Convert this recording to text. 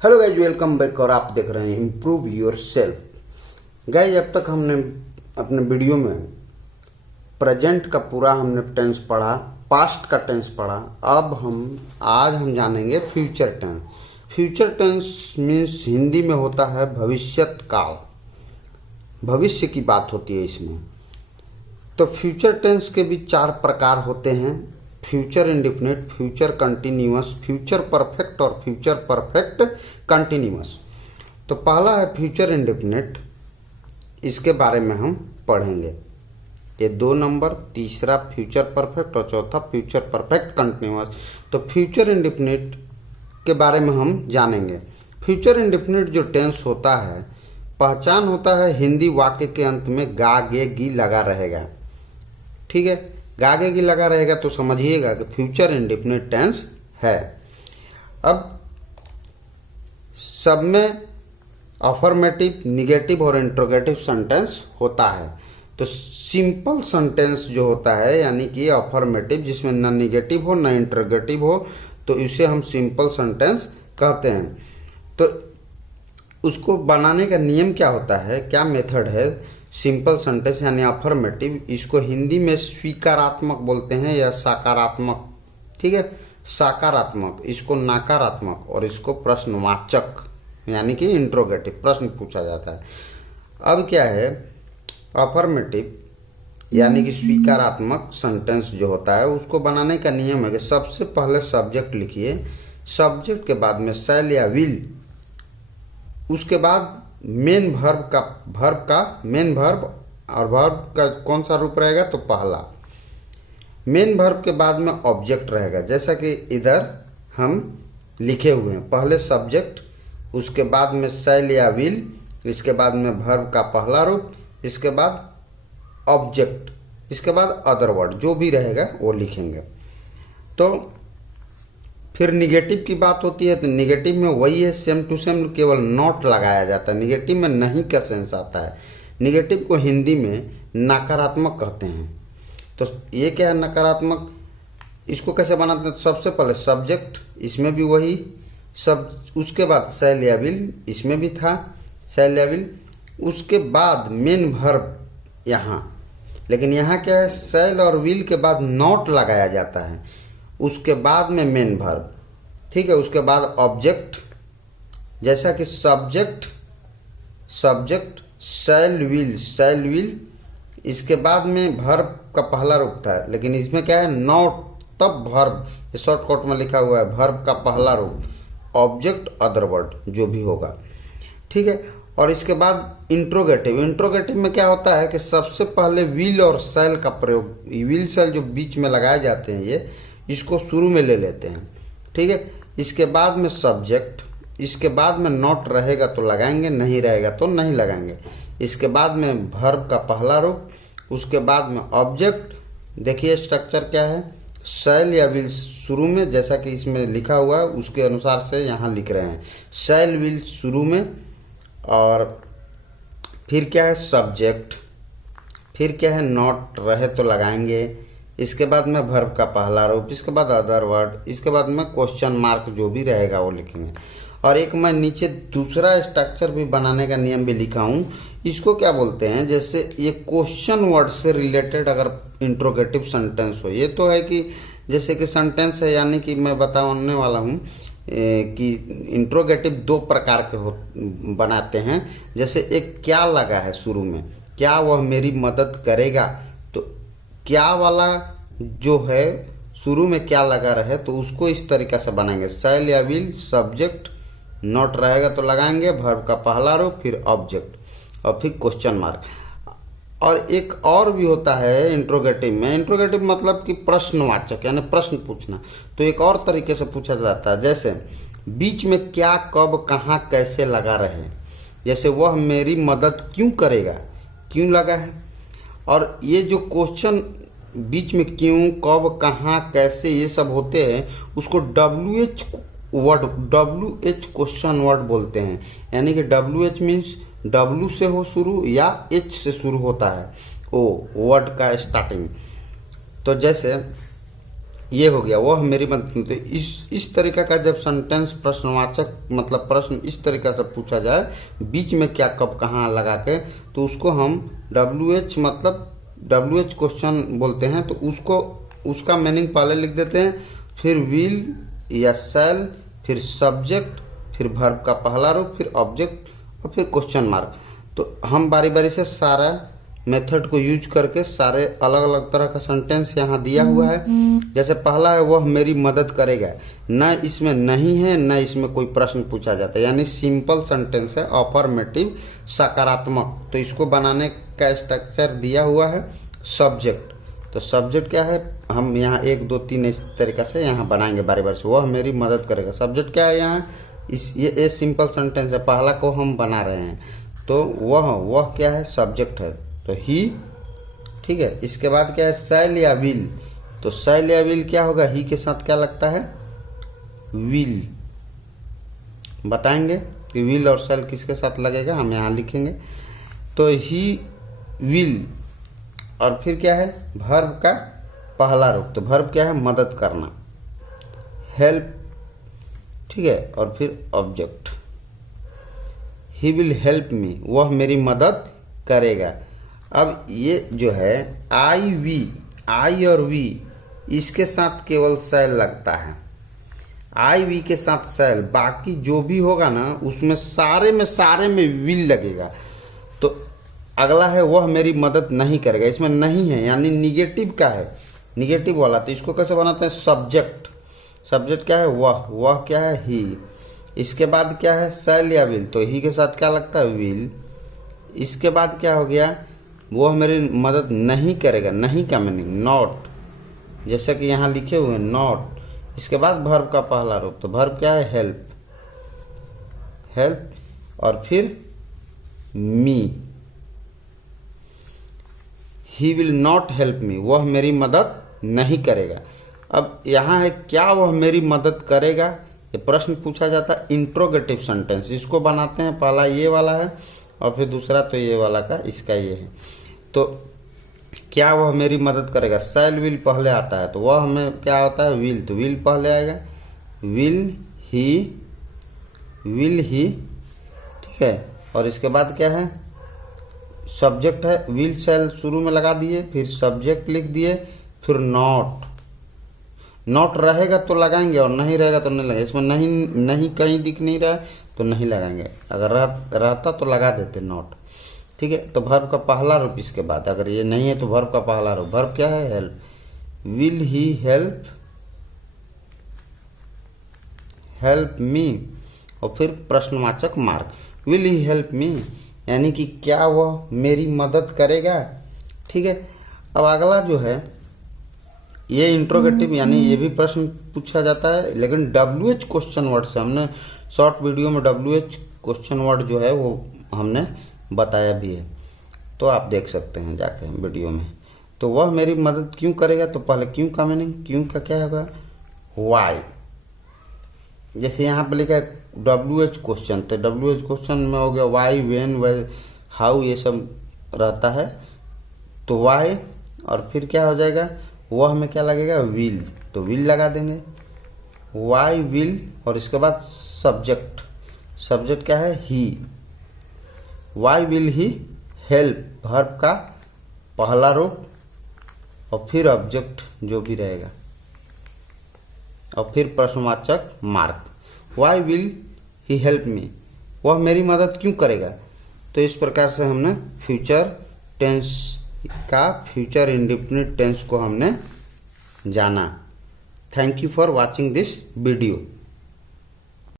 Hello guys, welcome back. और आप देख रहे हैं इम्प्रूव योर सेल्फ। गाइज, अब तक हमने अपने वीडियो में प्रेजेंट का पूरा हमने टेंस पढ़ा, पास्ट का टेंस पढ़ा। अब आज हम जानेंगे future tense. Future tense means Hindi में होता है भविष्यत काल, भविष्य की बात होती है इसमें। तो फ्यूचर टेंस के भी 4 प्रकार होते हैं: future indefinite, future continuous, future perfect और फ्यूचर परफेक्ट कंटिन्यूअस। तो पहला है फ्यूचर इंडेफिनिट, इसके बारे में हम पढ़ेंगे। ये 2 नंबर, तीसरा फ्यूचर परफेक्ट और चौथा फ्यूचर परफेक्ट कंटिन्यूअस। तो फ्यूचर इंडेफिनिट के बारे में हम जानेंगे। फ्यूचर इंडेफिनिट जो टेंस होता है, पहचान होता है हिंदी वाक्य के अंत में गा गे गी लगा रहेगा। ठीक है, गागे की लगा रहेगा तो समझिएगा कि फ्यूचर इंडेफिनिट टेंस है। अब सब में अफर्मेटिव, निगेटिव और इंट्रोगेटिव सेंटेंस होता है। तो सिंपल सेंटेंस जो होता है, यानी कि अफर्मेटिव, जिसमें न निगेटिव हो न इंट्रोगेटिव हो, तो इसे हम सिंपल सेंटेंस कहते हैं। तो उसको बनाने का नियम क्या होता है, क्या मेथड है? सिंपल सेंटेंस यानी अफर्मेटिव, इसको हिंदी में स्वीकारात्मक बोलते हैं या सकारात्मक। ठीक है, सकारात्मक, इसको नकारात्मक और इसको प्रश्नवाचक यानी कि इंट्रोगेटिव, प्रश्न पूछा जाता है। अब क्या है, अफर्मेटिव यानी कि स्वीकारात्मक सेंटेंस जो होता है, उसको बनाने का नियम है कि सबसे पहले सब्जेक्ट लिखिए, सब्जेक्ट के बाद में शैल या विल, उसके बाद मेन वर्ब का मेन वर्ब, और वर्ब का कौन सा रूप रहेगा? तो पहला। मेन वर्ब के बाद में ऑब्जेक्ट रहेगा, जैसा कि इधर हम लिखे हुए हैं। पहले सब्जेक्ट, उसके बाद में शैल या विल, इसके बाद में वर्ब का पहला रूप, इसके बाद ऑब्जेक्ट, इसके बाद अदर वर्ड, जो भी रहेगा वो लिखेंगे। तो फिर निगेटिव की बात होती है, तो निगेटिव में वही है, सेम टू सेम, केवल नॉट लगाया जाता है। निगेटिव में नहीं का सेंस आता है। निगेटिव को हिंदी में नकारात्मक कहते हैं। तो ये क्या है नकारात्मक? इसको कैसे बनाते हैं? तो सबसे पहले सब्जेक्ट, इसमें भी वही सब, उसके बाद शैल या विल, इसमें भी था शैल या विल, उसके बाद मेन वर्ब यहाँ। लेकिन यहाँ क्या है, शैल और विल के बाद नॉट लगाया जाता है, उसके बाद में मेन वर्ब। ठीक है, उसके बाद ऑब्जेक्ट, जैसा कि सब्जेक्ट शैल विल, इसके बाद में वर्ब का पहला रूप था। लेकिन इसमें क्या है, नॉट तब वर्ब, ये शॉर्टकट में लिखा हुआ है, वर्ब का पहला रूप, ऑब्जेक्ट अदर वर्ड जो भी होगा। ठीक है, और इसके बाद इंट्रोगेटिव में क्या होता है कि सबसे पहले विल और शैल का प्रयोग, विल शैल जो बीच में लगाए जाते हैं, ये इसको शुरू में ले लेते हैं। ठीक है, इसके बाद में सब्जेक्ट, इसके बाद में नॉट रहेगा तो लगाएंगे, नहीं रहेगा तो नहीं लगाएंगे। इसके बाद में वर्ब का पहला रूप, उसके बाद में ऑब्जेक्ट। देखिए स्ट्रक्चर क्या है, शैल या विल शुरू में, जैसा कि इसमें लिखा हुआ है उसके अनुसार से यहाँ लिख रहे हैं। शैल विल शुरू में, और फिर क्या है सब्जेक्ट, फिर क्या है नॉट रहे तो लगाएंगे, इसके बाद में वर्ब का पहला रूप, इसके बाद अदर वर्ड, इसके बाद में क्वेश्चन मार्क जो भी रहेगा वो लिखेंगे। और एक मैं नीचे दूसरा स्ट्रक्चर भी बनाने का नियम भी लिखा हूँ। इसको क्या बोलते हैं, जैसे ये क्वेश्चन वर्ड से रिलेटेड अगर इंट्रोगेटिव सेंटेंस हो, ये तो है कि जैसे कि सेंटेंस है, यानी कि मैं बताने वाला हूँ कि इंट्रोगेटिव 2 प्रकार के बनाते हैं। जैसे एक क्या लगा है शुरू में, क्या वह मेरी मदद करेगा, तो क्या वाला जो है शुरू में क्या लगा रहे, तो उसको इस तरीके से बनाएंगे। शैल या विल, सब्जेक्ट, नॉट रहेगा तो लगाएंगे, वर्ब का पहला रूप, फिर ऑब्जेक्ट और फिर क्वेश्चन मार्क। और एक और भी होता है इंट्रोगेटिव में, इंट्रोगेटिव मतलब कि प्रश्नवाचक, यानी प्रश्न पूछना। तो एक और तरीके से पूछा जाता है, जैसे बीच में क्या, कब, कहाँ, कैसे लगा रहे। जैसे वह मेरी मदद क्यों करेगा, क्यों लगा है। और ये जो क्वेश्चन बीच में क्यों, कब, कहाँ, कैसे, ये सब होते हैं, उसको WH क्वेश्चन वर्ड बोलते हैं। यानी कि WH मीन्स W से हो शुरू या H से शुरू होता है वो वर्ड का स्टार्टिंग। तो जैसे ये हो गया वह मेरी मदद। तो इस तरीका का जब सेंटेंस प्रश्नवाचक मतलब प्रश्न इस तरीका से पूछा जाए, बीच में क्या कब कहाँ लगा के, तो उसको हम WH मतलब WH क्वेश्चन बोलते हैं। तो उसका मीनिंग पहले लिख देते हैं, फिर विल या शैल, फिर सब्जेक्ट, फिर वर्ब का पहला रूप, फिर ऑब्जेक्ट और फिर क्वेश्चन मार्क। तो हम बारी बारी से सारा मेथड को यूज करके सारे अलग अलग तरह का सेंटेंस यहाँ दिया हुआ है। जैसे पहला है वह मेरी मदद करेगा, न इसमें नहीं है न इसमें कोई प्रश्न पूछा जाता है, यानी सिंपल सेंटेंस है, अफर्मेटिव सकारात्मक। तो इसको बनाने का स्ट्रक्चर दिया हुआ है सब्जेक्ट। तो सब्जेक्ट क्या है, हम यहाँ 1 2 3 इस तरीका से यहाँ बनाएंगे बारी बारी से। वह मेरी मदद करेगा, सब्जेक्ट क्या है यहाँ, ये सिंपल सेंटेंस है, पहला को हम बना रहे हैं। तो वह क्या है, सब्जेक्ट है, तो ही, ठीक है। इसके बाद क्या है, शैल या विल। तो शैल या विल क्या होगा, ही के साथ क्या लगता है, विल। बताएंगे कि विल और शैल किसके साथ लगेगा, हम यहाँ लिखेंगे। तो ही विल, और फिर क्या है, वर्ब का पहला रूप। तो वर्ब क्या है, मदद करना, हेल्प, ठीक है। और फिर object, he will help me, वह मेरी मदद करेगा। अब ये जो है आई और वी, इसके साथ केवल शैल लगता है, आई वी के साथ शैल, बाकी जो भी होगा ना उसमें सारे में विल लगेगा। तो अगला है वह मेरी मदद नहीं करेगा, इसमें नहीं है यानी निगेटिव का है, निगेटिव वाला। तो इसको कैसे बनाते हैं, सब्जेक्ट। सब्जेक्ट क्या है, वह क्या है, ही। इसके बाद क्या है, शैल या विल। तो ही के साथ क्या लगता है, विल। इसके बाद क्या हो गया, वह मेरी मदद नहीं करेगा, नहीं का मीनिंग नॉट, जैसे कि यहाँ लिखे हुए नॉट। इसके बाद वर्ब का पहला रूप। तो वर्ब क्या है, हेल्प, हेल्प, और फिर me, he will not help me, वह मेरी मदद नहीं करेगा। अब यहाँ है क्या वह मेरी मदद करेगा, ये प्रश्न पूछा जाता है, इंट्रोगेटिव सेंटेंस। इसको बनाते हैं, पहला ये वाला है और फिर दूसरा तो ये वाला का इसका ये है। तो क्या वह मेरी मदद करेगा, शैल विल पहले आता है, तो वह हमें क्या होता है, विल। तो विल पहले आएगा, विल ही, ठीक है। और इसके बाद क्या है, सब्जेक्ट है, विल शैल शुरू में लगा दिए, फिर सब्जेक्ट लिख दिए, फिर नॉट रहेगा तो लगाएंगे और नहीं रहेगा तो नहीं लगाएंगे। इसमें नहीं कहीं दिख नहीं रहा है तो नहीं लगाएंगे, अगर रहता तो लगा देते नॉट, ठीक है। तो वर्ब का पहला रूप इसके बाद, अगर ये नहीं है तो वर्ब का पहला रूप। वर्ब क्या है, हेल्प, विल ही हेल्प मी, और फिर प्रश्नवाचक मार्क, विल ही हेल्प मी, यानी कि क्या वह मेरी मदद करेगा, ठीक है। अब अगला जो है ये इंट्रोगेटिव, यानी ये भी प्रश्न पूछा जाता है, लेकिन WH क्वेश्चन वर्ड से। हमने शॉर्ट वीडियो में WH क्वेश्चन वर्ड जो है वो हमने बताया भी है, तो आप देख सकते हैं जाके वीडियो में। तो वह मेरी मदद क्यों करेगा, तो पहले क्यों का मीनिंग, क्यों का क्या होगा, वाई। जैसे यहाँ पे लिखा है WH क्वेश्चन, तो WH क्वेश्चन में हो गया वाई, वेन, हाउ, ये सब रहता है। तो वाई, और फिर क्या हो जाएगा, वह हमें क्या लगेगा, विल। तो विल लगा देंगे, वाई विल, और इसके बाद सब्जेक्ट, सब्जेक्ट क्या है, he. Why will he help, verb का पहला रूप, और फिर ऑब्जेक्ट जो भी रहेगा, और फिर प्रश्नवाचक mark. Why will he help me, वह मेरी मदद क्यों करेगा। तो इस प्रकार से हमने फ्यूचर टेंस का फ्यूचर इंडेफिनिट टेंस को हमने जाना। Thank you for watching this video.